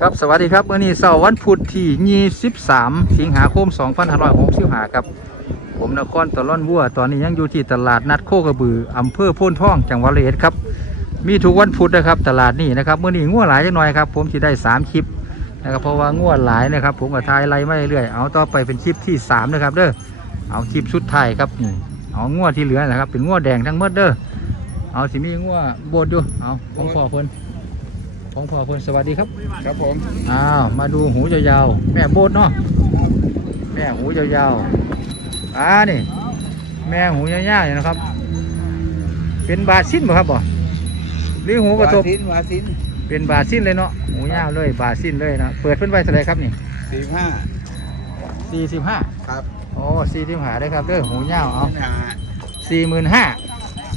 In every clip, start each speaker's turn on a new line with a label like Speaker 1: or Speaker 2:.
Speaker 1: ครับสวัสดีครับวันนี้เสาร์วันพุธที่23สิงหาคม2565ครับ ผมนครตะล่อนวัว ตอนนี้ยังอยู่ที่ตลาดนัดโคกระบืออำเภอโพนท่องจังหวัดระยครับ มีทุกวันพุธนะครับตลาดนี้นะครับเมื่อนี้งัวหลายจังหน่อยครับผมจะได้ 3 คลิปนะครับเพราะว่างัวหลายนะครับ ผมก็ทายไล่ไม่เรื่อยเอาต่อไปเป็นคลิปที่3นะครับเด้อเอาคลิปสุดท้ายครับนี่เอางัวที่เหลือนะครับเป็นงัวแดงทั้งหมดเด้อเอาสิมีงัวโบดอยู่เอาของพ่อเพิ่น ของพ่อเพิ่นสวัสดีครับ
Speaker 2: ครับผม
Speaker 1: อ้าวมาดูหูยาวๆแม่โบดเนาะแม่หูยาวๆอ่านี่ แม่หูยาวๆอยู่นะครับ เป็นบาซินบ่ครับบ่หรือหูกระทบ
Speaker 2: วาสินวาสิน
Speaker 1: เป็นบาซินเลยเนาะหูยาวเลยบาซินเลยนะเปิดเพิ่นไว้เท่าไหรครับนี่
Speaker 2: สี่ห้า
Speaker 1: สี่สิบห้า
Speaker 2: ครับ
Speaker 1: โอ้สี่สิบห้าได้ครับเด้อหูยาวเอา
Speaker 2: หา
Speaker 1: สี่หมื่นห้า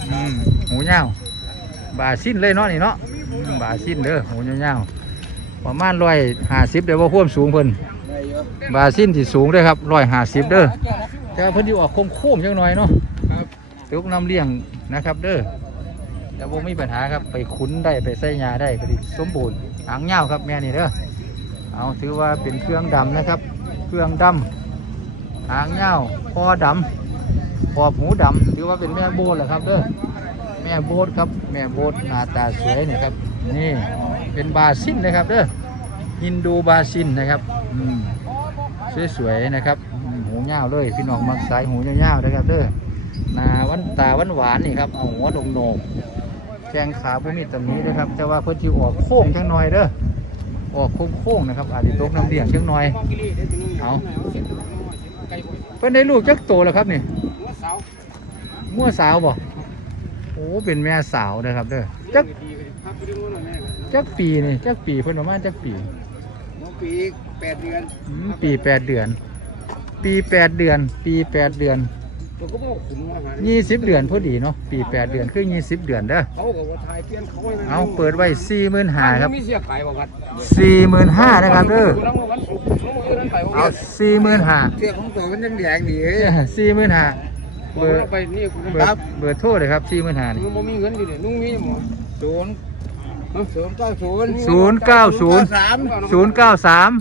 Speaker 1: อืมหูยาวบาซินเลยเนาะนี่เนาะอืม บาซินเด้อหูยาวๆประมาณร้อยห้าสิบเดี๋ยวว่าพ่วามสูงเพิ่น
Speaker 2: ได้เยอะ
Speaker 1: บาซินที่สูงเด้อครับร้อยห้าสิบเด้อแต่ว่าเพิ่นอยู่ออกโค้งๆจังหน่อยเนาะ
Speaker 2: ครับ
Speaker 1: ยกน้ำเลี้ยงนะครับ เด้อแต่บ่มีปัญหาครับไปคุ้นได้ไปใส่ยาได้ก็ดีสมบูรณ์หางยาวครับแม่นี่เด้อเอาถือว่าเป็นเครื่องดำนะครับ เครื่องดำหางยาวคอดำขอบหูดำถือว่าเป็นแม่โบดแหละครับเด้อแม่โบดครับ แม่โบดหน้าตาสวยนี่ครับ นี่เป็นบาซินนะครับเด้อฮินดูบาซินนะครับอืมสวยๆนะครับอืมหูยาวเลยพี่น้องมักสายหูยาวๆนะครับเด้อหนาวันตาวันหวานนี่ครับเอาหัวดงโหนกแข้งขาพวกนี้ตำนี้นะครับแต่ว่าเพิ่นสิออกโค้งจังหน่อยเด้อออกโค้งๆนะครับอาจจะตกน้ำเลี้ยงจังหน่อยเอาเพิ่นได้ลูกจักโตแล้วครับนี่มั่วสาวบ่โอ้เป็นแม่สาวนะครับเด้อจักจักปีนี่จักปีเพิ่นประมาณจักปี
Speaker 2: น้องปีแปดเดือน
Speaker 1: อืมปีแปดเดือนปีแปดเดือน ปีแปดเดือน
Speaker 2: ตัวก็บอกขุนอาหาร
Speaker 1: ยี่สิบเดือนพอดีเนาะปีแปดเดือนคือยี่สิบเดือนเด้อ
Speaker 2: เขากับว่าทายเปลี่ยนเขาไว้
Speaker 1: เอาเปิดไว้สี่หมื่นห้าครับ
Speaker 2: มีเสียขายบ่ครับ
Speaker 1: สี่หมื่นห้านะครับเด้อ
Speaker 2: น้องวันศุกร์น้องมื้อนั้นไปบ่
Speaker 1: เอาสี่หมื่นห้า
Speaker 2: เสียของตัวมันยังแดงดีเอ้ย
Speaker 1: สี่หมื่นห้า
Speaker 2: เบอร์ไปนี่คุณ
Speaker 1: เบอร์เบอร์โทรเลยครับสี่หมื่นห้านี่
Speaker 2: มึงบ่มีเงินอยู่นี่นุ่งมีหมด
Speaker 1: ศูนย์
Speaker 2: ศูนย์เก้าศูนย์
Speaker 1: ศูนย์เก้าศูนย์
Speaker 2: สาม
Speaker 1: ศูนย์เก้าสาม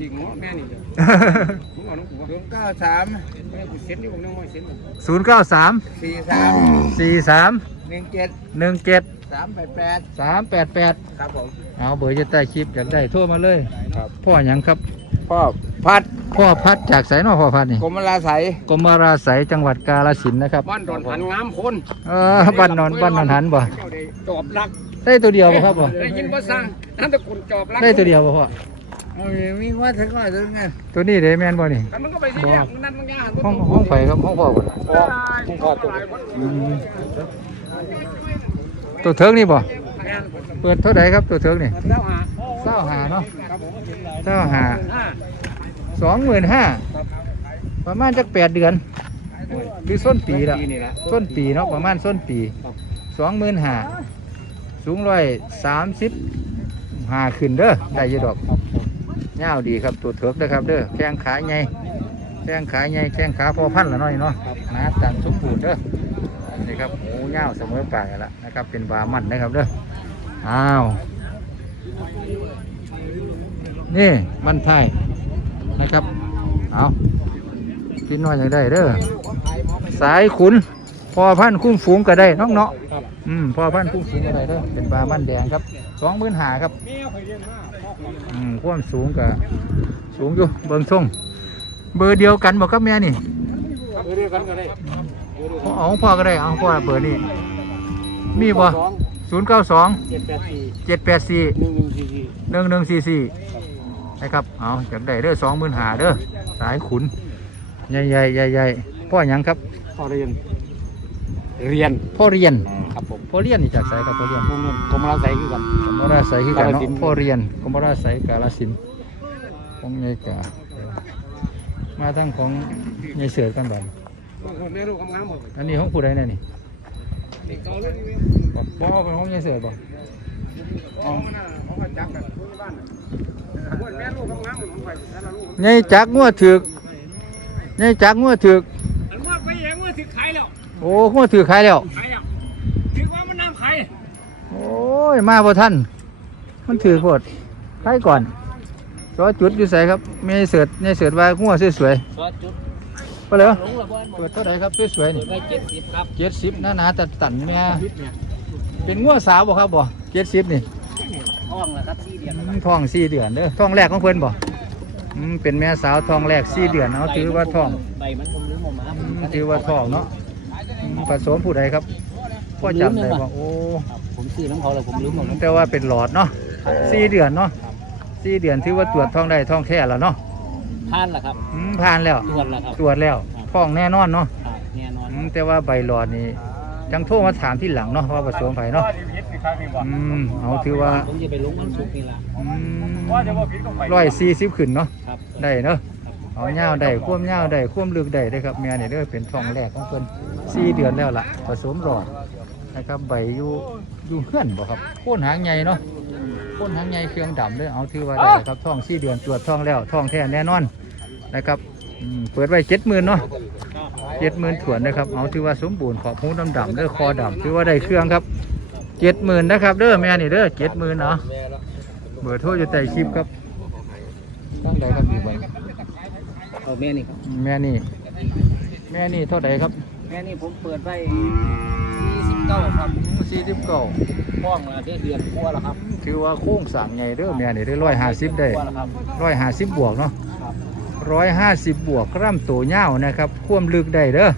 Speaker 2: สิ่งเนาะแม่นี่ผมเอาน้องผมศูนย์เก้าสามแม่กูเซ็นนี่ผมน้องไม่เซ็น
Speaker 1: ศูนย์เก้าสาม
Speaker 2: สี่สาม
Speaker 1: สี่สาม
Speaker 2: หนึ่งเจ็ด
Speaker 1: หนึ่งเจ็ด
Speaker 2: สามแปดแปด
Speaker 1: สามแปดแปด
Speaker 2: ครับผม
Speaker 1: เอาเบอร์จะใต้คลิปอยากได้โทรมาเลย
Speaker 2: ครับ
Speaker 1: พ่อหยังครับ
Speaker 2: พ่อพัด
Speaker 1: พ่อพัดจากไสนอพ่อพัดนี่
Speaker 2: กรมลาใส
Speaker 1: กรมราไสยจังหวัดกาฬสินธุ์นะครับ
Speaker 2: บ้านดอนหันงามพน
Speaker 1: เออบ้านนอนบ้านนอนหันบ่
Speaker 2: เจ้าได้จอบรัก
Speaker 1: ได้ตัวเดียวบ่ครับบ่
Speaker 2: ได้ยินบ่สั่งนั่นตะกุนจอบรัก
Speaker 1: ได้ตัวเดียวบ่พ่อ
Speaker 2: เอามีว่าถึงว่าถึงไง
Speaker 1: ตัวนี้เด้แม่นบ่นี่
Speaker 2: แต่มันก็ไปที่แยกนั่นมันยาก
Speaker 1: ห้องห้องไฟครับห้องพ่อบ่
Speaker 2: ห้องพ่อตัว
Speaker 1: ตัวเทิงนี่บ่ เปิดเท่าไหร่ครับตัวเทิงนี่
Speaker 2: เจ้าหา
Speaker 1: เศร้าหาเนาะเศร้าหาสองหมื่นห้าประมาณจักแปดเดือนหรือส้นปีละส้นปีเนาะประมาณส้นปีสองหมื่นห้าสูงร้อยสามสิบห้าขึ้นเด้อได้ยี่ดอกเงาวดีครับตัวเถิกเด้อครับเด้อแข้งขาใหญ่แข้งขาใหญ่แข้งขาพอพันละหน้อยเนาะนาตันสมบูรณ์เด้อนี่ครับหมูเงาเสมอปากกันละนะครับเป็นบามันนะครับเด้อ อ้าว นี่มันไทยนะครับ เอากินน้อยอย่างได้เด้อ สายขุน พอพันคุ้มฝูงก็ได้น้องเนาะ
Speaker 2: ครับ
Speaker 1: อืม พอพันคุ้มฝูงก็ได้เด้อ เป็นปลามันแดงครับ สองหมื่นหาครับ
Speaker 2: แม่เคยเรียนมา
Speaker 1: อืมความสูงก็สูงอยู่เบิ่งทรงเบอร์เดียวกันบอกครับแม่นี่
Speaker 2: เรียกกันก็ได้
Speaker 1: เอาของพ่อก็ได้เอาของพ่อเบอร์นี่มีบ่ ศูนย์เก้าสอง
Speaker 2: เจ็ดแปดสี่
Speaker 1: เจ็ดแปดสี่
Speaker 2: หนึ่งหนึ่งสี่สี่
Speaker 1: หนึ่งหนึ่งสี่สี่นะครับ เอาจากได้เด้อสองหมื่นหาเด้อสายขุน ใหญ่ใหญ่ใหญ่ใหญ่พ่อหยังครับ
Speaker 2: พ่อเรียน เรียน
Speaker 1: พ่อเรียน
Speaker 2: ครับผม
Speaker 1: พ่อเรียนนี่จากไสครับพ่อเรียน
Speaker 2: นุ่นๆกรมลาใสคือกัน
Speaker 1: กมราไสคือกัน
Speaker 2: กาฬ
Speaker 1: เนาะ
Speaker 2: สินธุ์
Speaker 1: พ่อเรียนกมราไสกาลสินธุ์ของยายกามาทั้งของยายเสือกันบัด
Speaker 2: คนแม่ลูกงามหมด
Speaker 1: อันนี้ของผู้ใดแน่นี่
Speaker 2: เด็กโตเลย
Speaker 1: บ่ บ่เป็นของยายเสือบ่
Speaker 2: อ๋อเขาก็จักกันบ้านคนแม่ลูกงามหมดของไปแต่ละลูก
Speaker 1: ยายจักงัวถึกยายจักงัวถึก
Speaker 2: อันว่าไปเองว่าถึงขายแล้ว
Speaker 1: โอ้งัวถึกขายแล้ว
Speaker 2: ขายแล้วถึงว่ามันน้ำขาย
Speaker 1: โอ้ย มาบ่ทันมันถือโพดท้ายก่อนซอจุดอยู่ใส่ครับไม่เสือดไม่เสือดว่างัวสวย
Speaker 2: ซอสจุด
Speaker 1: ๆ ไปเลย
Speaker 2: ลงละบอล
Speaker 1: เปิดเท่าไหร่ครับสวยๆ
Speaker 2: เปิ
Speaker 1: นี่
Speaker 2: ดไปเจ็ดสิบครับ
Speaker 1: เจ็ดสิบหน้าหนาตัดตันแม่เป็นงัวสาวบ่ครับบ่เจ็ดสิบนี่
Speaker 2: ห้องละครับสี่เดือน
Speaker 1: อืมท้องสี่เดือนเด้อท้องแรกของเพิ่นบ่อืมเป็นแม่สาวท้องแรกสี่เดือนเอาถือว่าท้อง
Speaker 2: ใบมันผมลืมออกมา
Speaker 1: อืมถือว่าท้องเนาะอืมผสมผู้ใดครับพ่อจำได้บ่โอ้
Speaker 2: ครับผมซื้อน้ำเขาแล้วผมลืมหมดแล้ว
Speaker 1: แต่ว่าเป็นหลอดเนาะสี่เดือนเนาะสี่เดือนถือว่าตรวจท้องได้ท้องแท้แล้วเนาะ
Speaker 2: ท่านล่ะครับ
Speaker 1: อืมผ่านแล้ว
Speaker 2: ตรวจละครับ
Speaker 1: ตรวจแล้วท้องแน่นอนเนาะ
Speaker 2: ครับแน่นอน
Speaker 1: อืมแต่ว่าใบหลอดนี่จังโทรมาถามที่หลังเนาะว่าผสมไผเนาะอืมเอาถือว่า
Speaker 2: ผมจะไปลงวันศุกร์นี่ละ
Speaker 1: ร้อยสี่สิบขึ้นเนาะ
Speaker 2: ครับ
Speaker 1: ได้เนาะเอาเงาวได้ควมเงาวได้ควมลึกได้ได้อครับแม่นี่เด้อเป็นท้องแรกของเพิ่นสี่เดือนแล้วล่ะผสมหลอดนะครับใบอยู่อยู่เฮือนบ่ครับโค่นหางใหญ่เนาะ โค่นหางใหญ่เครื่องดำเด้อเอาถือว่าได้ครับท้องสี่เดือนตรวจท้องแล้วท้องแท้แน่นอนนะครับอืมเปิดไว้เจ็ดหมื่นเนาะเจ็ดหมื่นถวนนะครับเอาถือว่าสมบูรณ์ขอบหูดำดำๆเด้อคอดำถือว่าได้เครื่องครับเจ็ดหมื่นนะครับเด้อแม่นี่เด้อเจ็ดหมื่นเนาะเบอร์โทรอยู่ใต้คลิปครับตั้งใดครับอยู่ไว้
Speaker 2: เอาแม่นี่ครับ
Speaker 1: แม่นี่แม่นี่เท่าไหร่ครับ
Speaker 2: แม่นี่ผมเปิดไปสี่สิบเก้าครับ
Speaker 1: สี่สิบเก้า
Speaker 2: ห้องละเดือนเดือนกว่าแล้วครับ
Speaker 1: ถือว่าโค้งสั่งใหญ่เด้อแม่นี่ได้ร้อยห้าสิบได้
Speaker 2: กว่าแล้วครับ
Speaker 1: ร้อยห้าสิบบวกเนาะ
Speaker 2: ครับ
Speaker 1: ร้อยห้าสิบบวกกล้ามโตเง่าวนะครับควมลึกได้เด้อ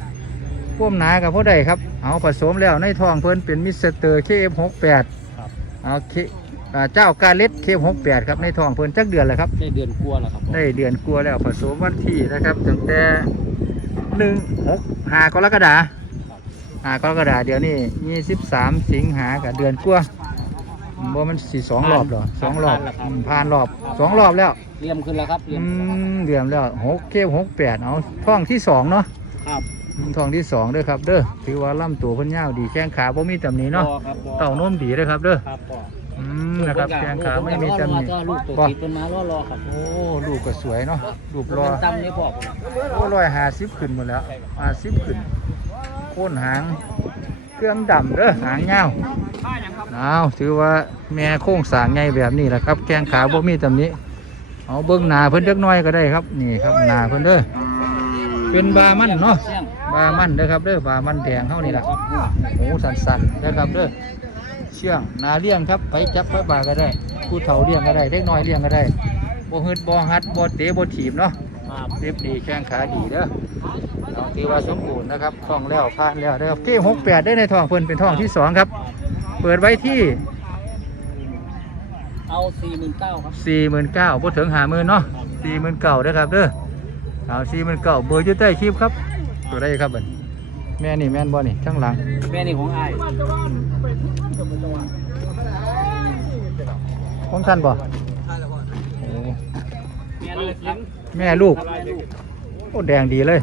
Speaker 1: ควมหนากับพ่อได้ครับ เอาผสมแล้วในท้องเพิ่นเป็นมิสเตอร์เคเอฟหกแปด
Speaker 2: ครับ
Speaker 1: เอาเคอ่าเจ้ากาเล็ดเคหกแปดครับในท้องเพิ่นจักเดือนแล้วครับ
Speaker 2: ได้เดือนกว่าแล้วครับ
Speaker 1: ได้เดือนกลัวาแล้วผสมวันที่นะครับตั้งแต่หนึ่งหกหากรกฎาหากรกฎาเดี๋ยวนี้ยี่สิบสามสิงหากับเดือนกลัวา บ่มันสี่สองรอบเหรอสองรอบอืมผ่านรอบสองรอบแล้ว
Speaker 2: เรียมขึ้นแล้วครับเรีย
Speaker 1: อื
Speaker 2: ม
Speaker 1: มเดือนแล้วหกเคหกแปดเอาท้องที่สองเนาะ
Speaker 2: ครับ
Speaker 1: อืมท้องที่สองเด้อครับเด้อถือว่าลำตัวเพิ่นยาวดีแข้งขาบ่มีตำหนิเนาะ
Speaker 2: บ่ครับบ่
Speaker 1: เต่านมดีเด้อครับเด้อ
Speaker 2: ครับบ่
Speaker 1: อืมนะครับแข้งขาไม่มีตำหนิ
Speaker 2: ลูกตัว
Speaker 1: บ่
Speaker 2: ติดเป็นมารอรอครับ
Speaker 1: โอ้ลูกก็สวยเนาะลูกร
Speaker 2: ร
Speaker 1: อ
Speaker 2: อตำนี่บอก
Speaker 1: โอ้ร้อยห้าสิบขึ้นหมดแล้วห้าสิบขึ้นโค่นหาง เครื่องดำเด้อหางเงาเอาถือว่าแม่โค้งสางไงแบบนี้แหละครับ แกงขาบ่มีตำนี้ เอาเบิ้งหนาเพิ่นเล็กน้อยก็ได้ครับ นี่ครับหนาเพิ่นเด้อเป็นบามันเนาะบามันเด้อครับเด้อบามันแดงเท่านี่แหละหูสันๆนะครับเด้อเชื่องนาเลี้ยงครับไปจับไปบาก็ได้ผู้เฒ่าเลี้ยงก็ได้เด็กน้อยเลี้ยงก็ได้บ่ฮึดบ่ฮัดบ่เตะบ่ถีบเนาะเรียบดีแข้งขาดีเด้อ ถือว่าสมบูรณ์นะครับท้องแล้วผ่านแล้วเด้อที่หกแปดได้ในท้องเพิ่นเป็นท้องที่สองครับ เปิดไว้ที่
Speaker 2: เอาสี่หมื่นเก้าครับ
Speaker 1: สี่หมื่นเก้าพูดถึงหาหมื่นเนาะสี่หมื่นเก้าเด้อครับเด้อเอาสี่หมื่นเก้าเบอร์อยู่ใต้คลิปครับ ตัวได้ครับบัดแม่นี่แม่นบ่นี่ข้างหลัง
Speaker 2: แม่นี่ของอ้าย
Speaker 1: ของท่านบ่โอ้
Speaker 2: แม่ลูกครับ
Speaker 1: แม่ลูก
Speaker 2: ทำลายลูก
Speaker 1: โอ้แดงดีเลย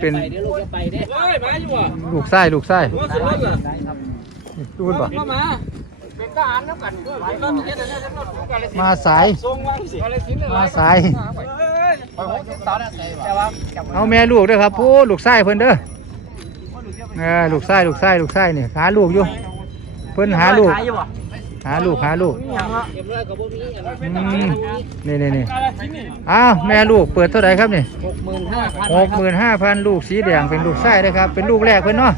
Speaker 1: เป็น
Speaker 2: ไปเดี๋ยวลูกจะไปเด้เฮ้ยมาอยู่บ่
Speaker 1: ลูกไส้ลูกไส้
Speaker 2: ได้ครับ
Speaker 1: ดูนบ่
Speaker 2: มามาเป็นทหารน้ำกันไปก็มีเฮ็ดอันนี้ทั้งหมดกาลสินธุ์
Speaker 1: มาสาย
Speaker 2: ทรงว่างสิกาลสินธุ์
Speaker 1: มาสาย
Speaker 2: ไปหกสิบสามได้แต่ว่าจับ
Speaker 1: เอาแม่ลูกเด้อครับผู้ลูกไส้เพิ่นเด้อเออลูกไส้ลูกไส้ลูกไส้นี่หาลูกอยู่เพิ่นหาลูก หาลูกหาลูก
Speaker 2: เก็บเลยกับพวกนี้
Speaker 1: อืมนี่นี่นี่อ้าวแม่ลูกเปิดเท่าไหร่ครับนี่
Speaker 2: หกหมื่นห้าพัน
Speaker 1: หกหมื่นห้าพันลูกสีแดงเป็นลูกไส้เลยครับ เป็นลูกแรกเพิ่นเนาะ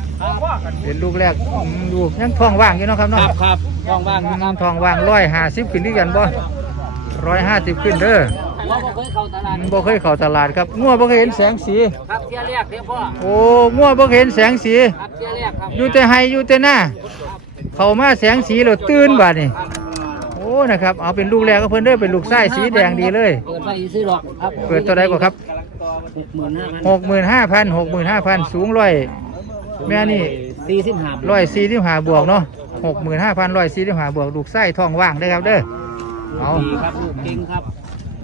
Speaker 1: เป็นลูกแรกอืมลูกยังท้องว่างอยู่เนาะครับ
Speaker 2: ค
Speaker 1: เนาะ
Speaker 2: รับครับว่างว่าง
Speaker 1: อืมท้องว่างร้อยห้าสิบขึ้นด้วยกันบ่ร้อยห้าสิบขึ้นเด้อ
Speaker 2: ว่าบ่เคยเข้าตลาด
Speaker 1: อืมบ่เคยเข้าตลาดครับงัวบ่เคยเห็นแสงสี
Speaker 2: ครับเที่ยแรกเด้อพ่อ
Speaker 1: โอ้งัวบ่เคยเห็นแสงสี
Speaker 2: ครับเที่ยแรกครับ
Speaker 1: อยู่แต่ไฮอยู่แต่หน้า เข้ามาแสงสีแล้วตื่นบาดนี่โอ้นะครับเอาเป็นลูกแรกก็เพิ่นเด้อเป็นลูกไส้สีแดงดีเลย
Speaker 2: เปิดไปซื้อหรอกครับ
Speaker 1: เปิดตัวใดกว่าครับ
Speaker 2: หกหมื่นห้าพัน
Speaker 1: หกหมื่นห้าพันหกหมื่นห้าพันสูงร้อยแม่นี่
Speaker 2: สี่สิบห้า
Speaker 1: ร้อยสี่สิบห้าบวกเนาะหกหมื่นห้าพันร้อยสี่สิบห้าบวกลูกไส้ท้องว่างได้อครับเด้อเอา
Speaker 2: ดีครับลูกเก่งครับ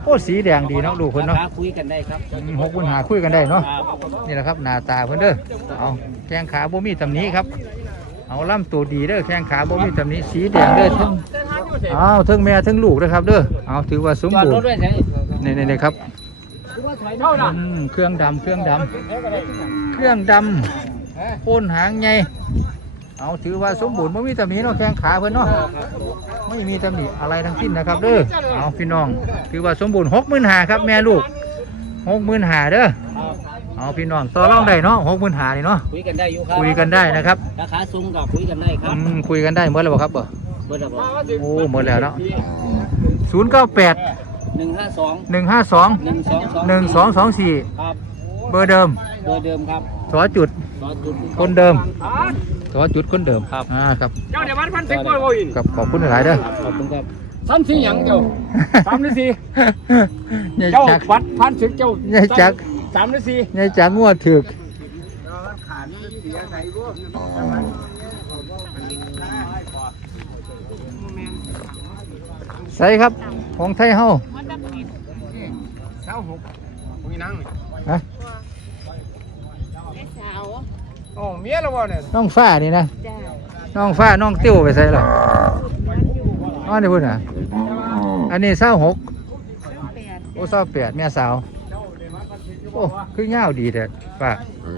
Speaker 1: โอ้สีแดงดีเนาะลูกเพิ่นเนาะ
Speaker 2: รคคุยกันได้ครับ
Speaker 1: หกหมื่นหาคุยกันได้เนาะ
Speaker 2: ครับ
Speaker 1: นี่แหละครับหน้าตาเพิ่นเด้อเอาแข้งขาบ่มีตำหนิครับ เอาลำตัวดีเด้อแข้งขาบ่มีตำหนิสีแดงเด้อทั้งเอาทั้งแม่ทั้งลูกนะครับเด้อเอาถือว่าสม
Speaker 2: จอด
Speaker 1: บูร
Speaker 2: รถ
Speaker 1: ณ์
Speaker 2: ด้วยใช่
Speaker 1: นี่นี่นี่ครับ
Speaker 2: คือว่าถอยเท่าน่ะ
Speaker 1: อืมเครื่องดำเครื่องดำเครื่องดำโคนหางใหญ่เอาถือว่าสมบูรณ์ไม่มีตำหนิเนาะแข้งขาเพิ่นเนาะไม่มีตำหนิอะไรทั้งสิ้นนะครับเด้อเอาพี่น้อง ถือว่าสมบูรณ์หกหมื่นหาครับแม่ลูกหกหมื่นหาเด้อ เอาพี่น้องต่อรองได้เนาะหกหมื่นหานี่เนาะ
Speaker 3: คุยกันได้อยู่ครับ
Speaker 1: คุยกันได้นะครับ
Speaker 3: ราคาสูงก็คุยกันได้ครั
Speaker 1: อื
Speaker 3: บ
Speaker 1: มคุยกันได้หมดแล้วบ่ครับบ่
Speaker 3: เบอร์ระบบ
Speaker 1: โอ้หมดแล้วเนาะศูนย์เก้าแปด
Speaker 3: หนึ่งห้าสอง
Speaker 1: หนึ่งห้าสอง
Speaker 3: หนึ่งสองสอง
Speaker 1: หนึ่งสองสองสี่
Speaker 3: ครับ
Speaker 1: เบอร์เดิม
Speaker 3: เบอร์เดิมครับ
Speaker 1: สอจุด
Speaker 3: ต่อจุด
Speaker 1: คนเดิมสอจุดคนเดิมอ่าครับ
Speaker 2: เจ้าเดี๋ยวมันพันสิบกว่าโอ้ย
Speaker 1: ครับขอบคุณหลายเด้อ
Speaker 3: ขอบคุณครับ
Speaker 2: สามสี่หยังเจ้าสามหรือสี่
Speaker 1: ยาย
Speaker 2: เจ้า
Speaker 1: จัก
Speaker 2: วัดพันสิบเจ้ายา
Speaker 1: ยจัก
Speaker 2: สามหรือสี่
Speaker 1: ยายจักงวดถึกใส่ครับของไทยเฮา
Speaker 2: เช้าหกมีนั่ง
Speaker 1: ฮะ
Speaker 2: โอ้เมียแล้ววะเนี่ย
Speaker 1: น้องฟ้านี่นะน้องฟ้าน้องติ้วไปใส่ละอ๋อนี่พุ่นอะ อันนี้เศร้าหกโอ้เศร้าแปดแม่สาว โอ้คือเงาวดีแต่ป้าอื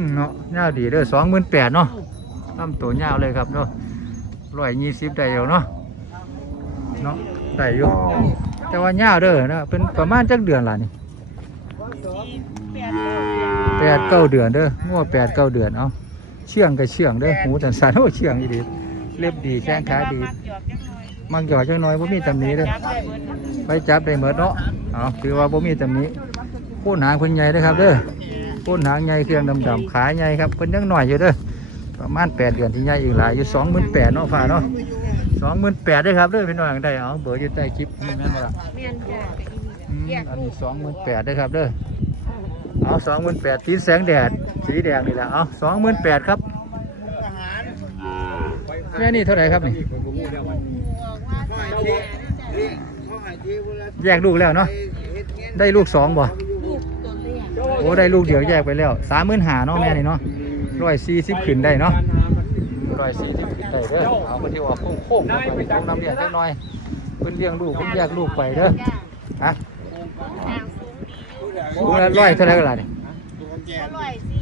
Speaker 1: มเนาะเงาวดีเด้อสองหมื่นแปดเนาะลำตัวเงาวเลยครับเนาะร้อยยี่สิบได้อยู่เนาะเนาะได้อยู่แต่ว่าเงาวเด้อเนาะเป็นประมาณจักเดือนละนี่แปดเก้าเดือนเด้องัวแปดเก้าเดือนเอาเชื่องกับเชื่องเด้อหูสันสันโอ้เชื่องอีดีเล็บดีแข้งขาดี มักหยอดจังน้อยบ่มีตำหนิเด้อไปจับได้หมดเนาะเอาคือว่าบ่มีตำหนิโค่นหางเพิ่นใหญ่เด้อครับเด้อโค่นหางใหญ่เครื่องดำๆขาใหญ่ครับเพิ่นยังน้อยอยู่เด้อประมาณ8เดือนที่ใหญ่อีกหลายอยู่28,000เนาะฝ่าเนาะ28,000เด้อครับเด้อพี่น้องได้เอาเบอร์อยู่ใต้คลิปนี่แม่นบ่ล่ะ
Speaker 4: เมียนจ้ะ
Speaker 1: อืมอันนี้28,000เด้อครับเด้อเอา28,000ตีนแสงแดดสีแดงนี่ล่ะเอา28,000ครับแม่นี่เท่าไหร่ครับนี่ แยกลูกแล้วเนาะได้ลูกสองบ่
Speaker 4: ลูกตัวเลี้ยง
Speaker 1: โอ้ได้ลูกเดียวแยกไปแล้วสามหมื่นหาเนาะแม่นี่เนาะร้อยสี่สิบขึ้นได้เนาะร้อยสี่สิบขึ้นได้เด้อเอามาที่ว่าโค้งโค้งๆเข้าไปตรงน้ำเลี้ยงจักหน่อยเพิ่นเลี้ยงลูกเพิ่นแยกลูกไปเด้อฮะ
Speaker 4: ทางสูงดี
Speaker 1: ลูกละร้อยเท่าไหร่กันล่ะนี่
Speaker 4: อร่อยสิ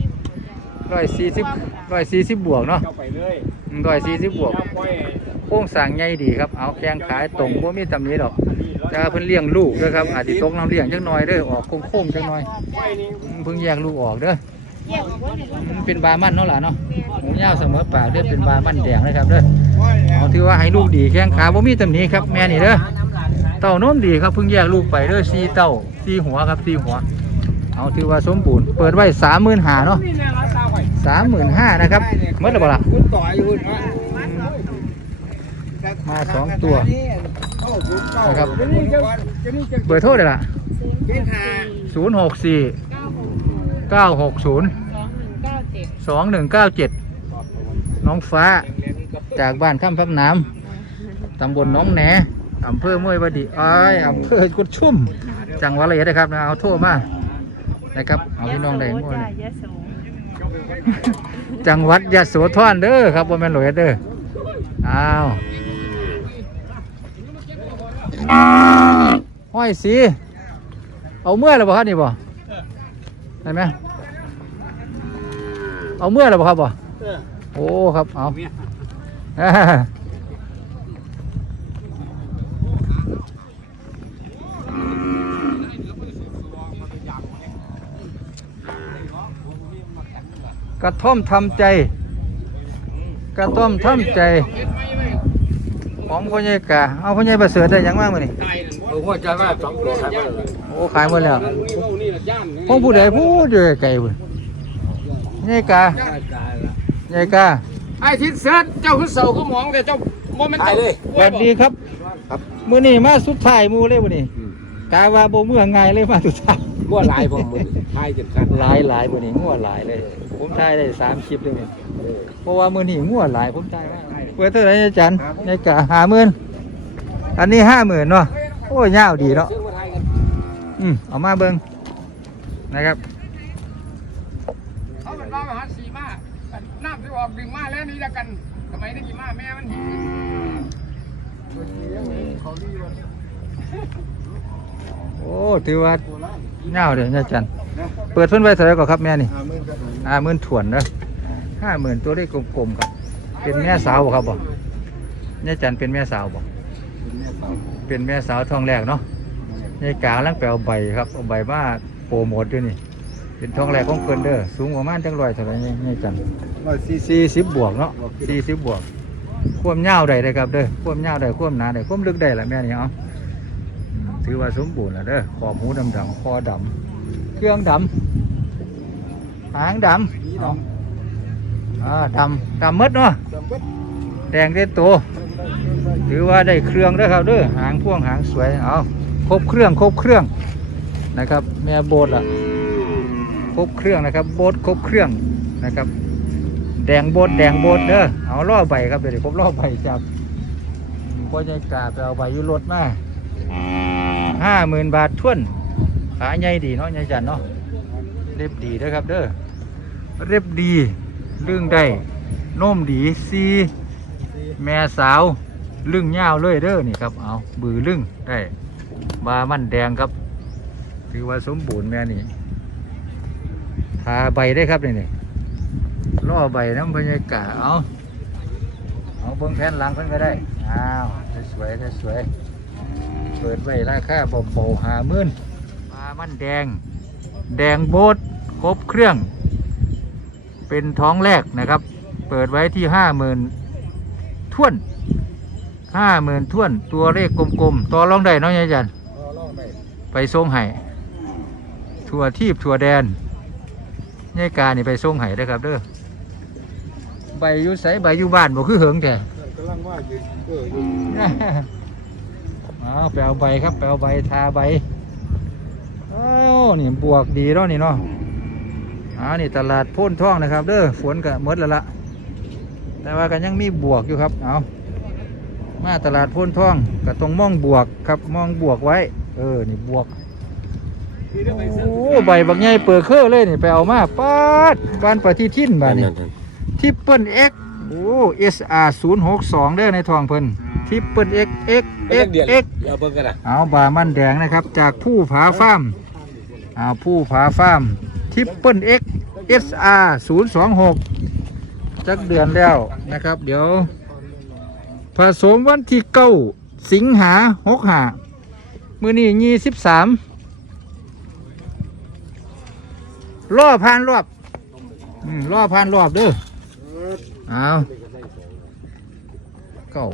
Speaker 1: ร้อยสี่สิบร้อยสี่สิบบวกเนาะ
Speaker 2: เจ้าไปเลย
Speaker 1: ร้อยสี่สิบบวกโค้งสร้างใหญ่ดีครับ เอาแข้งขายตรงบ่มีตำหนิดอกแต่ว่าเพิ่นเลี้ยงลูกเด้อครับ อาจสิตกน้ำเลี้ยงจักหน่อยเด้อออกโค้งๆจักหน่อย
Speaker 2: ปล่อยนี่
Speaker 1: อืมเพิ่งแยกลูกออกเด้อ
Speaker 4: แยกออกว่าเนี่ย
Speaker 1: เป็นบามันเนาะล่ะเนาะหมูยาเสมอปากเด้อเป็นบามันแดงเลยครับเด้อเอาถือว่าให้ลูกดีแข้งขาบ่มีตำหนิครับแม่นี่เด้อเต้านมดีครับเพิ่งแยกลูกไปเด้อซีเต้าซีหัวครับซีหัว เอาถือว่าสมบูรณ์เปิดไว้สามหมื่นหาเนาะา
Speaker 2: นตาไข่
Speaker 1: สามหมื่นห้านะครับเมื่อไรบ่ล่ะ
Speaker 2: คุณต่อยคุณวะ
Speaker 1: มาสองตัวนะครับ
Speaker 2: เบ
Speaker 1: อร์โทรเลยล่ะศูนย์หกสี่เก้าหกศูนย์
Speaker 4: สองหนึ่งเก้าเจ็ด
Speaker 1: น้องฟ้าจากบ้านข้ามพักน้ำตำบลน้องแหนอำเภอมวยวดีอ้ายอำเภอกุดชุ่ม จังหวัดเลยนะครับนะเอาโทษมานะครับ เอาพี่น้องได้หมด
Speaker 4: จ้ะ
Speaker 1: เลย จังหวัดยะโสธรเด้อครับว่าแม่นหลวยเด้ออ้าวห้อยสีเอาเมื่อหรือเปล่าครับนี่บ่เห็นไหมเอาเมื่อหรือเปล่าครับบ่โอ้ครับเอา กระท่อมทำใจ กระท่อมทำใจ ของพ่อใหญ่กาเอาพ่อใหญ่ประเสริฐได้หยังมากมื้อนี่
Speaker 2: เออหัวใจว่าสองตัวขายมาเลย
Speaker 1: โอ้ขายหมดแล้ว
Speaker 2: นี่ละย่าน
Speaker 1: ของผู้ใดผู้เดียวไกลพุ่นใหญ่กาใหญ่กา
Speaker 2: ไอ้ทิศเสิร์ชเจ้าคือเสาคือหมองแต่เจ้าโมเมนต์ตายเลย
Speaker 1: สวัสดีครับมื้อนี้มาสุดท้ายหมู่เลยมื้อนี้กาว่าบ่เมื่อง่ายเลยมาสุดท้าย
Speaker 2: มั่วลายผมมึงทายเจ็ดคัน
Speaker 1: หลายหลายมื้อนี้งัวหลายเลย ผมถ่ายได้สามคลิปเลยนี่เพราะว่ามื้อนี้งัวหลายผมถ่ายว่าเปิดเท่าไหร่อาจารย์ใหญ่กา50,000อันนี้50,000เนาะโอ้ยยาวดีเนาะ
Speaker 2: ซื้อมาทายกัน
Speaker 1: อืมเอามาเบิ่งนะครับ
Speaker 2: เขาเป็นว่ามหาสีมาน้ำที่ออกดึงมาแล้วนี่ละกันทำไมได้กี่มาแม่มันหิว
Speaker 1: โอ้ถือว่าเงาเด้ออาจารย์เปิดเพิ่นไว้เท่าไหร่ก่อนครับแม่นี่ห้าหมื่นถวนเด้อห้าหมื่นตัวได้กลมๆครับ เป็นแม่สาวบ่ครับบ่แม่จันเป็นแม่สาวบ่เป็นแม่สาวทองแรกเนาะในกาลังไปเอาใบครับเอาใบมาโปรโมทด้วยนี่ เป็นทองแรกของเพิ่นเด้อสูงประมาณจังร้อยเท่าไหร่แม่จัน
Speaker 2: ร้อยสี่
Speaker 1: สี่สิบบวกเนาะสี่สิบบวกความยาวได้เลยครับเด้อความยาวได้ความหนาได้ความลึกได้ละแม่นี่เอาอืม ถือว่าสมบูรณ์แล้วเด้อขอบหูดำดำๆคอดำเครื่องดำหางดำเอาอ่าดำดำหมดเนาะแดงได้ตัวถือว่าได้เครื่องเด้อครับเด้อหางพ่วงหางสวยเอาครบเครื่องครบเครื่องนะครับแม่โบดล่ะครบเครื่องนะครับโบดครบเครื่องนะครับ แดงโบดแดงโบดเด้อเอาล่อใบครับเดี๋ยวผมล่อใบจากพ่อใหญ่กาไปเอาใบอยุรถมา ห้าหมื่นบาททวนขาใหญ่ดีเนาะใหญ่จันเนาะเรียบดีเด้อครับเด้อเรียบดีลึ่งได้โน้มดีซีแม่สาวลึ่งยาวเลยเด้อนี่ครับเอาบือลึ่งได้บามันแดงครับถือว่าสมบูรณ์แม่นี่ทาใบได้ครับนี่นี่ล่อใบน้ำบรรยากาศเอาเอาเบิ้งแผ่นหลังเพิ่นก็ได้อ้าวสวยสวย เปิดไว้ราคาเบาๆหาหมื่นปลามันแดง แดงโบดครบเครื่อง เป็นท้องแรกนะครับ เปิดไว้ที่ห้าหมื่นท่วนห้าหมื่นท่วนตัวเลขกลมๆต่อรองได้เน้องยายจันไปส่งไห้ทั่วทีบทั่วแดนยายกานี่ไปส่งไห้ได้อครับเด้อใบอยู่ใสใบอยู่บ้านบ่คือเหิงแท้
Speaker 2: กำลังว่าอยู่เอออยู่
Speaker 1: เอาไปเอาใบครับไปเอาใบทาใบเอ้านี่บวกดีแล้วนี่เนาะอ่านี่ตลาดโพ่นท่องนะครับ เด้อฝนก็หมดแล้วละแต่ว่ากันยังมีบวกอยู่ครับเอามาตลาดโพ่นท่องก็ต้องมองบวกครับมองบวกไว้ เออนี่บวกโอ้ใบบางใหญ่เปิดเครือเลยนี่ไปเอามาปัดบ้านปฏิทินบ้านนี่ทิปเปิลเอ็ก โอ้ SR 0 6 2เด้อในทองเพิ่นทิปเปิลเอ็กเอ็กเอ็กเอ็ก
Speaker 3: อย่าเบิ่งกันนะ
Speaker 1: เอาบามันแดงนะครับ จากผู้ผาฟ้าร์มเอาผู้ผาฟ้าร์มทิปเปิลเอ็ก SR 0 2 6จักเดือนแล้วนะครับ เดี๋ยว ผสมวันที่เก้าสิงหาหกหามือนี้ยี่สิบสามล่อผ่านรอบอืมล่อผ่านรอบเด้อ เอาเก้า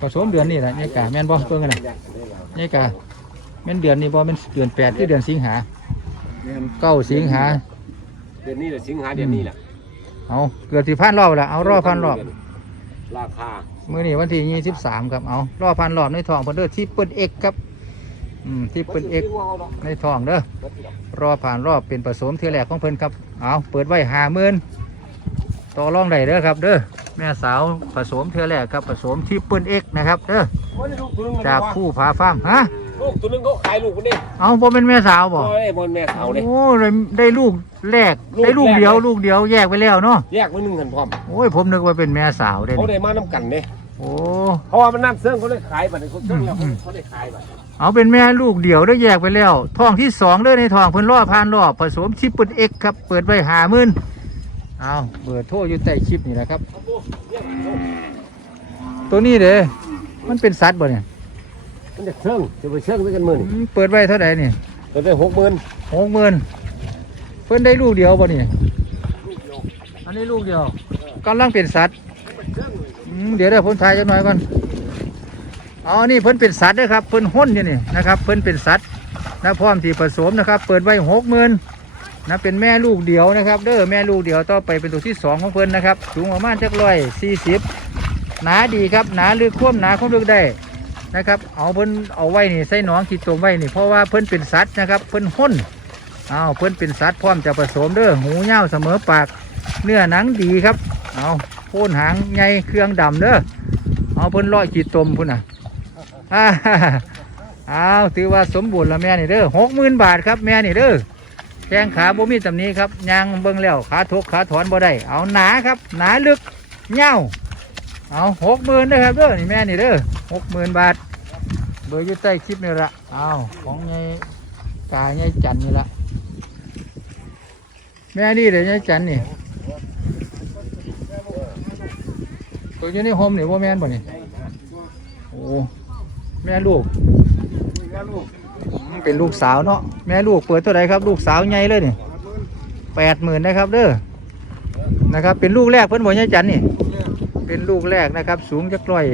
Speaker 1: ผสมเดือนนี่แหละเนี่ยกาแม่นบ่เพิ่งกันนะเนี่ยกาแม่นเดือนนี้บ่แม่นเดือนแปดคือเดือนสิงหาเก้าสิงหา
Speaker 3: เดือนนี้แหละสิงหาเดือนนี้แหละ
Speaker 1: เอาเกือบที่พันรอบแล้วเอารอบพันรอบ
Speaker 3: ราคา
Speaker 1: มื้อนี้วันที่ยี่สิบสามครับเอารอบพันรอบในทองเพิ่นเด้อที่เปิ้นเอกครับ อืมที่เปิ้นเอกในทองเด้อรอผ่านรอบเป็นผสมเทือแรกของเพิ่นครับเอาเปิดไว้ห้าหมื่นต่อรองได้เด้อครับ เด้อแม่สาวผสมเทือแรกครับผสมที่เปิ้นเอกนะครับเด้อจากผู้ผาฟ้าร์มฮะ
Speaker 3: ลูกตัวนึงเขาขายลูกคนนี้
Speaker 1: เอาบ่เป็นแม่สาวบ่
Speaker 3: โอ้ยบนแม่เขาเลย
Speaker 1: โอ้ได้ได้ลูกแรก
Speaker 3: ลูก
Speaker 1: ได้ลูก
Speaker 3: แรก
Speaker 1: เดียว
Speaker 3: เลย
Speaker 1: ลูกเดียวแยกไปแล้วเนาะ
Speaker 3: แยกไว้หนึ่งหันพร้อม
Speaker 1: โอ้ยผมนึกว่าเป็นแม่สาวเด้
Speaker 3: เขา
Speaker 1: นี่
Speaker 3: ได้มาน้ำกันเนี่ย
Speaker 1: โอ้
Speaker 3: เพราะว่ามันนั่นเสื่องเขาได้ขายบัดนี้เขาเสื่องแล้ว
Speaker 1: อืม
Speaker 3: เขาได้ขายบัด
Speaker 1: เอาเป็นแม่ลูกเดียวได้แยกไปแล้วท้องที่สองเด้อในท้องเพิ่นรอผ่านรอบผสมชิปเปิลเอ็กครับ เปิดไว้หาหมื่นเอาเบอร์โทรอยู่ใต้คลิปนี่แหละครับ ตัวนี้เด้มันเป็นสัตว์บ่เนี่ย
Speaker 3: มันจะเสื่องจะไปเสื่องด้วยกันหมื่น
Speaker 1: อืมเปิดไว้เท่าไหร่นี่
Speaker 3: เปิดได้หกหมื่น
Speaker 1: หกหมื่นเพิ่นได้ลูกเดียวบ่นี่อันนี้ลูกเดียวกำลังเป็นสัตว์อืม เดี๋ยวเดี๋ยวผมถ่ายจักหน่อยก่อนอ๋อนี่เพิ่นเป็นสัตว์เด้อครับเพิ่นห้นอยู่นี่นะครับเพิ่นเป็นสัตว์นะพร้อมที่ผสมนะครับ เปิดไว้หกหมื่นนะเป็นแม่ลูกเดียวนะครับ เด้อแม่ลูกเดียวต่อไปเป็นตัวที่สองของเพิ่นนะครับสูงประมาณจักร้อยสี่สิบหนาดีครับหนาลึกคว่ำหนาคว่ำลึกได้นะครับ เอาเพิ่นเอาไว้นี่ใส่หนองขีดตมไว้นี่เพราะว่าเพิ่นเป็นสัตว์นะครับ เพิ่นห้นอ้าวเพิ่นเป็นสัตว์พร้อมจะผสมเด้อหูเงาเสมอปาก เนื้อหนังดีครับเอา โคนหางใหญ่เครื่องดำเด้อเอาเพิ่นลาะขีดตมพุ่นน่ะอ่าเอาถือว่าสมบูรณ์แล้วแม่นี่เด้อหกหมื่นบาทครับแม่นี่เด้อแข้งขาบ่มีตำนี้ครับยางเบิ่งแล้วขาทกขาถอนบ่ได้เอาหนาครับ หนาลึกเง่าเอาหกหมื่นเด้อครับเด้อนี่แม่นี่เด้อหกหมื่นบาท เบอร์อยู่ใต้คลิปนี่ละเอาของไงกายไงจันนี่ละแม่นี่เดี๋ยวยายจันนี่ ตัวอยู่ในโฮมนี่ว่าแม่นบ่นี่โอ้แม่ลูก เป็นลูกสาวเนาะแม่ลูกเปิดตัวไหนครับ ลูกสาวใหญ่เลยนี่แปดหมื่นนะครับเด้อนะครับ เป็นลูกแรกเพิ่นบอกยายจันนี่เป็นลูกแรกนะครับ สูงจักร้อย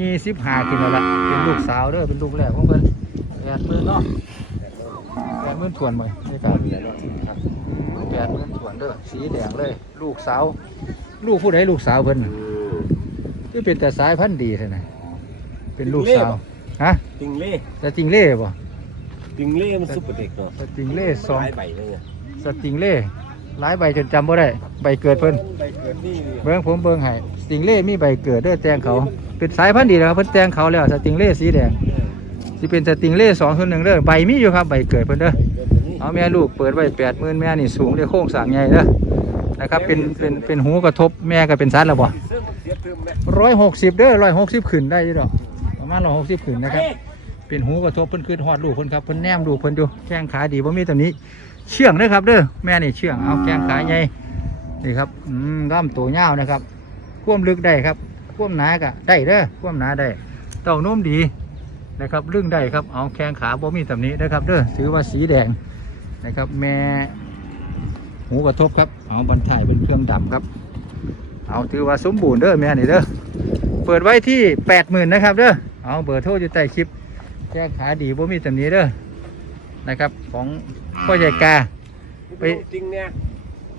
Speaker 1: ยี่สิบห้ากิโลละเป็นลูกสาวเด้อเป็นลูกแรกของเพิ่นแปดหมื่นเนาะแปดหมื่นถวนบ่นี่ครับแปดหมื่นถวนเด้อสีแดงเลย ลูกสาว ลูกผู้ใดลูกสาวเพิ่นที่เป็นแต่สายพันธุ์ดีเท่านั้นเป็นลูกสาวฮะ
Speaker 3: ติงเล่
Speaker 1: แต่จริงเล่บ่
Speaker 3: ติงเล่มันซุปเปอร์เด็กเนาะ
Speaker 1: สติงเล่สอง
Speaker 3: หลายใบเลยเนี่ย
Speaker 1: สติงเล่หลายใบจนจำบ่ได้ใบเกิดเพิ่น
Speaker 3: ใบเกิดนี่
Speaker 1: เบิ่งผมเบิ่งให้สติงเล่มีใบเกิดเด้อแตงเขาเป็นสายพันธุ์ดีนะครับเพิ่นแตงเขาแล้วสติงเล่สีแดงสิเป็นสติงเล่สองส่วนหนึ่งเด้อใบมีอยู่ครับใบเกิดเพิ่นเด้อเอาแม่ลูกเปิดไว้แปดหมื่นแม่นี่สูงได้โค้งสร้างใหญ่เด้อ นะครับเป็นเป็นเป็นหูกระทบแม่ก็เป็นสัตว์แล้วบ่
Speaker 3: เสื้อเสียเติมแม่
Speaker 1: ร้อยหกสิบเด้อร้อยหกสิบขึ้นได้ยู่ดอกประมาณร้อยหกสิบขึ้นนะครับ เป็นหูกระทบเพิ่นขึ้นฮอดลูกเพิ่นครับเพิ่นแนมลูกเพิ่นอยู่แข้งขาดีบ่มีตำหนี้ เชื่องเด้อครับเด้อแม่นี่เชื่องเอาแข้งขาใหญ่นี่ครับอืมล่ำตัวยาวนะครับควมลึกได้ครับควมหนาก็ได้เด้อควมหนาได้เต้านุ่มดีนะครับลึงได้ครับเอาแข้งขาบ่มีตำหนี้นะครับเด้อถือว่าสีแดงนะครับแม่ หูกระทบครับ เอาบรรทายเป็นเครื่องดำครับ เอาถือว่าสมบูรณ์เด้อแม่นี่เด้อ เปิดไว้ที่แปดหมื่นนะครับเด้อ เอาเบอร์โทรอยู่ใต้คลิปแข้งขาดีบ่มีตำหนี้เด้อ นะครับของพ่อใหญ่กา ไป
Speaker 3: ติงเนี่ย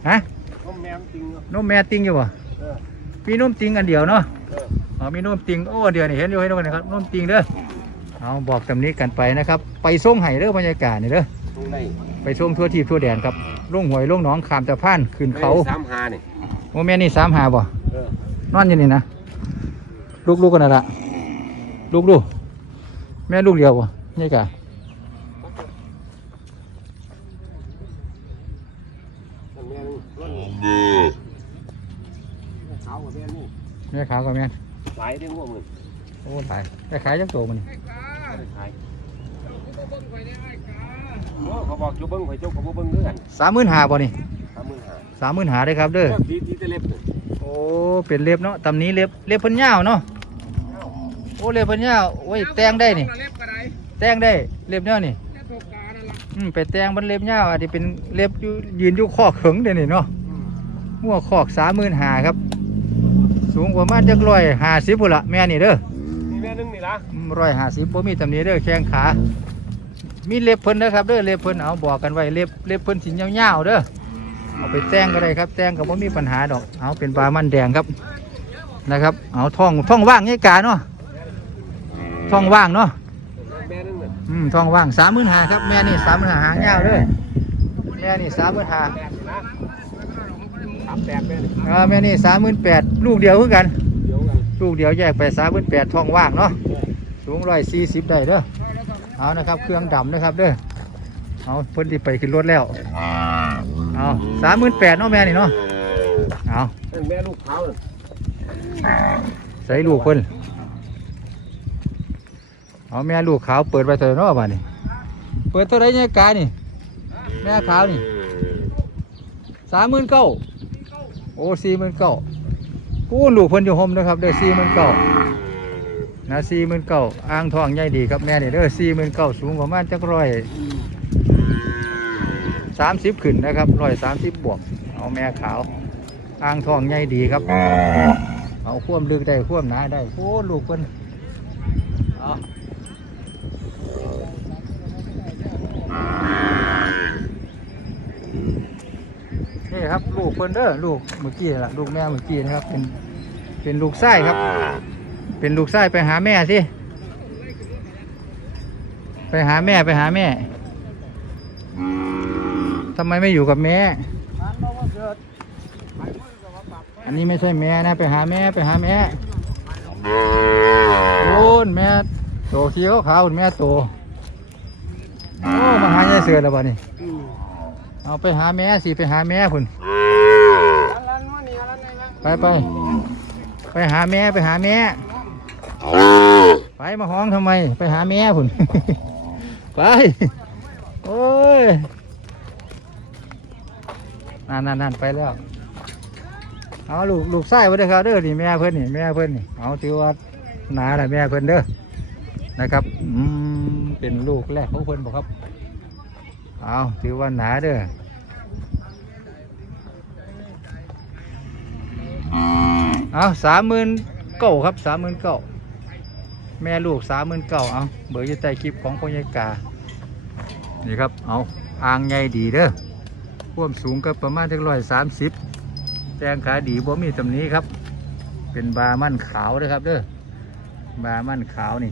Speaker 1: ฮะ
Speaker 3: น้องแมวติงเนาะ
Speaker 1: นมแม่ติงอยู่บ่
Speaker 3: เออ
Speaker 1: มีนมติงอันเดียวเนาะ
Speaker 3: เออ
Speaker 1: อ๋อมีนมติงโอ้อันเดียวนี่เห็นอยู่เห็นอยู่นะครับนมติงเด้อเอาบอกจำนี้กันไปนะครับ ไปส่งไห้เด้อบรรยากาศนี่เด้อ
Speaker 3: ตรงไหน
Speaker 1: ไปส่งทั่วทีทั่วแดนครับลงหวยลงหนองขามตะพานขึ้นเขา
Speaker 3: สามหานี่
Speaker 1: โมแม่นี่สามหาบ่
Speaker 3: เออน
Speaker 1: อนอยู่นี่นะลูกลูกกันนั่นละลูกลูกแม่ลูกเดียวบ่นี่กะ
Speaker 3: แม่นี่ร่อนขาวกว่าแม่นี่
Speaker 1: แม่ขาวกับแม่
Speaker 3: หลายเด้งว่ามึง
Speaker 1: โอ้ตายได้ขายจักโตมัน
Speaker 3: ขาย โอ้เขาบอกจุเบิ้งไข่จุกกับเบิ้งด้วยกัน
Speaker 1: สามหมื่นหาบ่นี่
Speaker 3: สามหมื่นห้า
Speaker 1: สามหมื่นหาได้อครับเด้อ
Speaker 3: เจ้าทีที่จะเล็บเลย
Speaker 1: โอ้ เป็นเล็บเนาะตำนี้เล็บ เล็บเพิ่นยาวเนาะ โอ้ เล็บเพิ่นยาวโอ้ย แตงได้นี่
Speaker 2: เล็บกระได
Speaker 1: แตงได้ เล็บเนี่ยนี่
Speaker 2: เล็บโกานั่นล่ะ
Speaker 1: อืม ไปแตงมันเล็บยาวอาจจะเป็นเล็บอยู่ยืนอยู่คอกเขิงเดี๋ยวนี้เนาะ หัวคอกสามหมื่นหาครับ สูงประมาณจักร้อยห้าสิบพุ่นละแม่นี่เด้อ
Speaker 3: นี่แม่นึงนี่ละ
Speaker 1: ร้อยห้าสิบบ่มีตำนี้เด้อแข้งขา มีเล็บเพิ่นนะครับเด้อเล็บเพิ่นเอาบอกกันไว้เล็บเล็บเพิ่นสินยาวๆเด้อเอาไปแต้งก็ได้ครับแต้งก็บ่มีปัญหาดอก เอาเป็นปลามันแดงครับนะครับ เอาท่องท่องว่างไงกาเนาะท่องว่างเนาะอืมท่องว่างสามหมื่นหาครับแม่นี่สามหมื่นหาหางยาวเลยแม่นี่สามหมื่นหา
Speaker 3: แปดนะสามแปดแม่นี่
Speaker 1: สามหมื่นแปดลูกเดียวคือกัน
Speaker 3: กัน
Speaker 1: ลูกเดียวแยกไปสามหมื่นแปดท่องว่างเนาะสูงร้อยสี่สิบได้เด้อ เอานะครับ เครื่องดำนะครับเด้อเอาเพิ่นที่ไปขึ้นรถแล้ว เอาสามหมื่นแปดเนาะแม่นี่เนาะเอา
Speaker 3: นั่นแม่ลูกเขาน่ะ
Speaker 1: ใส่ลูกเพิ่นเอาแม่ลูกขาวเปิดไปเท่าไหร่เนาะบ้านี่เปิดเท่าไหรเนี่ยกายนี่ แม่ขาวนี่สามหมื่นเก้าโอ้สี่หมื่นเก้าปูนลูกเพิ่นอยู่ห่มนะครับเด้อสี่หมื่นเก้า นะสี่หมื่นเก้าอ่างทองใหญ่ดีครับแม่นี่เด้อสี่หมื่นเก้าสูงประมาณจักร้อยสามสิบขึ้นนะครับร้อยสามสิบบวก เอาแม่ขาวอ่างทองใหญ่ดีครับ เอาข่วมลึกได้ข่วมหนาได้โอ้ลูกเพิ่นเอานี่ครับลูกเพิ่นเด้อลูกเมื่อกี้ล่ะลูกแม่เมื่อกี้นะครับเป็นเป็นลูกไส้ครับ เป็นลูกไส้ไปหาแม่สิ ไปหาแม่ไปหาแม่ ทำไมไม่อยู่กับแม่ อันนี้ไม่ใช่แม่นะ ไปหาแม่ไปหาแม่โอ้นแม่โตขี้ขาวแม่โต โอ้มาหายายเสือแล้วบ่นี่เอาไปหาแม่สิไปหาแม่พุ่นไปไปไปหาแม่ไปหาแม่ ไปมาห้องทำไม ไปหาแม่พุ่นไป โอ้ยนั่นนั่นนั่นไปแล้ว เอาลูกลูกไส้ไปเด้อครับเด้อนี่แม่เพิ่อนนี่แม่เพิ่อนนี่เอาถือว่าหนาแหละแม่เพิ่อนเด้อนะครับอืมเป็นลูกแรกของเพิ่อนบอกครับเอาถือว่าหนาเด้อเอาสามหมื่นเก้าครับสามหมื่นเก้า แม่ลูกสามหมื่นเก้าเอาเบอร์อยู่ใต้คลิปของพญากานี่ครับเอาอ่างใหญ่ดีเด้อควมสูงก็ประมาณถึงร้อยสามสิบแตงขาดีบ่มีตำนี้ครับ เป็นบามั่นขาวเด้อครับเด้อบามั่นขาวนี่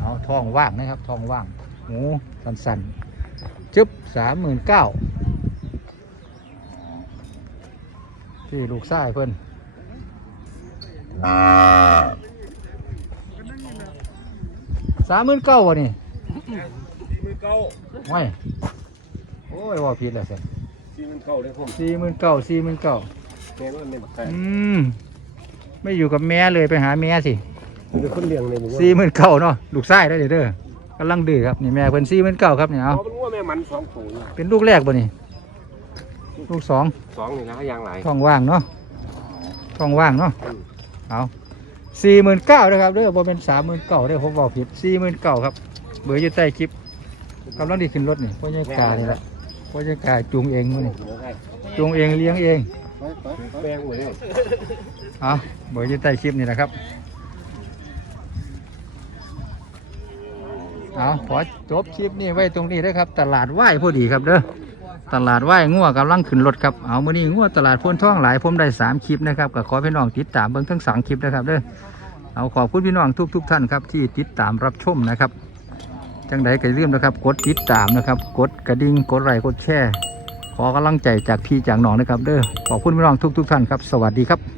Speaker 1: เอาทองว่างนะครับทองว่างหมูสันสันๆจึ๊บสามหมื่นเก้าที่ลูกไส้เพิ่อน สามหมื่นเก้าวะนี่
Speaker 3: มือเก่า
Speaker 1: ไม่โอ้ยว่าผิดแล้วสิ
Speaker 3: สี่มันเก่าเลยผม
Speaker 1: สี่หมื่นเก้าสี่หมื่นเก้า
Speaker 3: แม่ว่าแม่บักไก่
Speaker 1: อืมไม่อยู่กับแม่เลยไปหาแม่สิ
Speaker 3: เป็นคนเลี้ยงเลยผมว่า
Speaker 1: สี่หมื่นเก้าเนาะลูกไส้ได้อเด้อกำลังดื้อครับนี่แม่เพิ่นสี่หมื่นเก้าครับเนี่ยเอา
Speaker 3: เอาเป็นว่าแม่มันสองตัวนี่
Speaker 1: เป็นลูกแรกบ่นี่ลูกสอง
Speaker 3: สองนี่นะยางหลาย
Speaker 1: ท้องว่างเนาะท้องว่างเนาะ
Speaker 3: อืม
Speaker 1: เอา สี่หมื่นเก้านะครับเด้อบ่เป็นสามหมื่นเก้าเด้อผมบอกผิดสี่หมื่นเก้าครับ เบอร์อยู่ใต้คลิปกำลังดีขึ้นรถนี่พ่อใหญ่กานี่แหละพ่อใหญ่กาจูงเองมื้อนี่จูงเองเลี้ยงเอง
Speaker 3: แปลงหมดเลย
Speaker 1: เอาเบอร์อยู่ใต้คลิปนี่นะครับเอาขอจบคลิปนี้ไว้ตรงนี้นะครับ ตลาดไหว้พอดีครับเด้อ ตลาดไหว้งัวกำลังขึ้นรถครับเอามื้อนี้งัวตลาดพ้นท่องหลายผมได้สามคลิปนะครับก็ขอพี่น้องติดตามเบิ้งทั้งสองคลิปนะครับเด้อเอาขอบคุณพี่น้องทุกทุกท่านครับที่ติดตามรับชมนะครับจังใดก็ลืมนะครับ กดติดตามนะครับ กดกระดิ่งกดไลค์กดแชร์ขอกำลังใจจากพี่จากน้องนะครับเด้อขอบคุณพี่น้องทุกทุกท่านครับ สวัสดีครับ